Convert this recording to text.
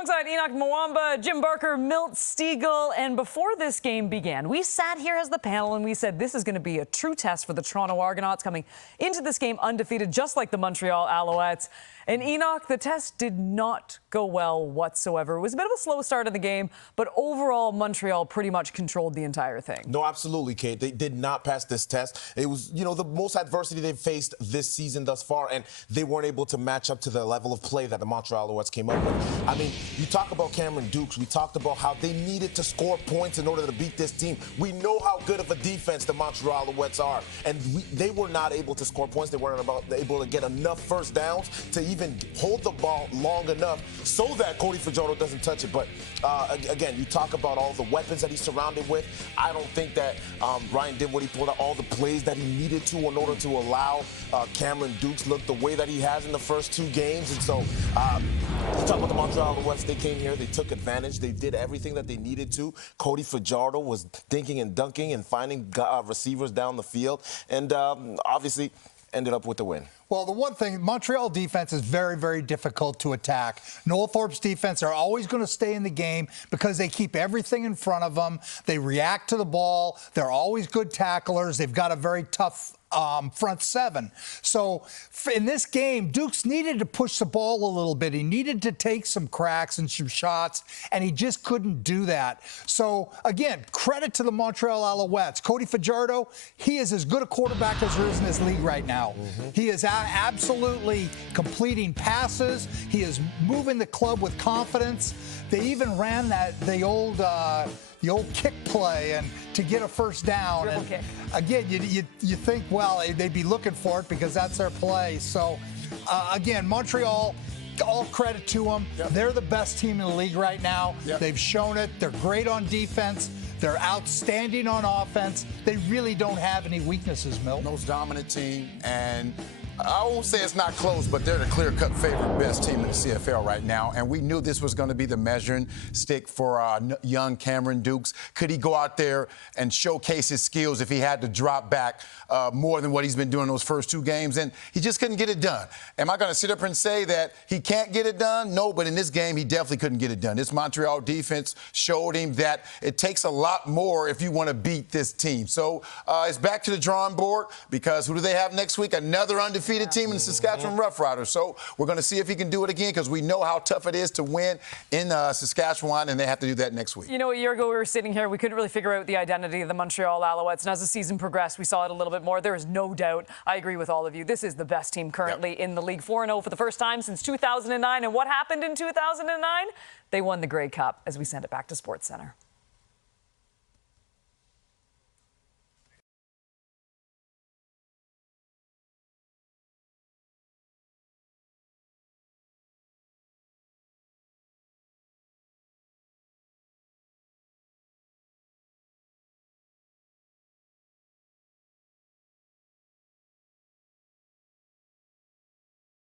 Alongside Enoch Mwamba, Jim Barker, Milt Stiegel, and before this game began, we sat here as the panel and we said this is going to be a true test for the Toronto Argonauts coming into this game undefeated, just like the Montreal Alouettes. And Enoch, the test did not go well whatsoever. It was a bit of a slow start of the game, but overall, Montreal pretty much controlled the entire thing. No, absolutely, Kate. They did not pass this test. It was, the most adversity they've faced this season thus far, and they weren't able to match up to the level of play that the Montreal Alouettes came up with. I mean, you talk about Cameron Dukes. We talked about how they needed to score points in order to beat this team. We know how good of a defense the Montreal Alouettes are, and they were not able to score points. They weren't able to get enough first downs to even hold the ball long enough so that Cody Fajardo doesn't touch it. But again, you talk about all the weapons that he's surrounded with. I don't think that Ryan did what he pulled out, all the plays that he needed to in order to allow Cameron Dukes look the way that he has in the first two games. And so you talk about the Montreal Alouettes. They came here, they took advantage, they did everything that they needed to. Cody Fajardo was dinking and dunking and finding receivers down the field, and obviously ended up with the win. Well, the one thing, Montreal defense is very, very difficult to attack. Noel Thorpe's defense are always going to stay in the game because they keep everything in front of them. They react to the ball. They're always good tacklers. They've got a very tough front seven. So in this game, Dukes needed to push the ball a little bit. He needed to take some cracks and some shots, and he just couldn't do that. So again, credit to the Montreal Alouettes. Cody Fajardo, he is as good a quarterback as there is in this league right now. He is absolutely completing passes. He is moving the club with confidence. They even ran the old kick play and to get a first down. Dribble and kick. Again, you think, well, they'd be looking for it because that's their play. So again, Montreal, all credit to them. Yep. They're the best team in the league right now. Yep. They've shown it. They're great on defense. They're outstanding on offense. They really don't have any weaknesses, Milt. Most dominant team, and I won't say it's not close, but they're the clear-cut favorite best team in the CFL right now. And we knew this was going to be the measuring stick for young Cameron Dukes. Could he go out there and showcase his skills if he had to drop back more than what he's been doing those first two games? And he just couldn't get it done. Am I going to sit up and say that he can't get it done? No, but in this game, he definitely couldn't get it done. This Montreal defense showed him that it takes a lot more if you want to beat this team. So it's back to the drawing board because who do they have next week? Another undefeated team in the Saskatchewan Roughriders. So we're going to see if he can do it again because we know how tough it is to win in Saskatchewan, and they have to do that next week. You know, a year ago we were sitting here, we couldn't really figure out the identity of the Montreal Alouettes, and as the season progressed, we saw it a little bit more. There is no doubt, I agree with all of you, this is the best team currently in the league. 4-0 for the first time since 2009, and what happened in 2009? They won the Grey Cup as we send it back to SportsCenter.